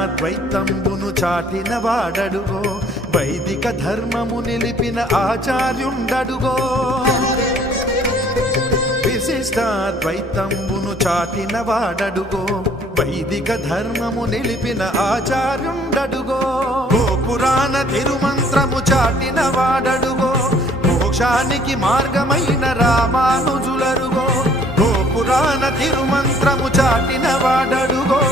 విశిష్టాద్వైతంబును చాటిన వాడడుగో వైదిక ధర్మము నిలిపిన ఆచార్యుండడుగో విశిష్టాద్వైతంబును చాటిన వాడడుగో వైదిక ధర్మము నిలిపిన ఆచార్యుండడుగో గోపురాణ తిరుమంత్రము చాటిన వాడడుగో మోక్షానికి మార్గమైన రామానుజులరుగో గోపురాణ తిరుమంత్రము చాటిన వాడడుగో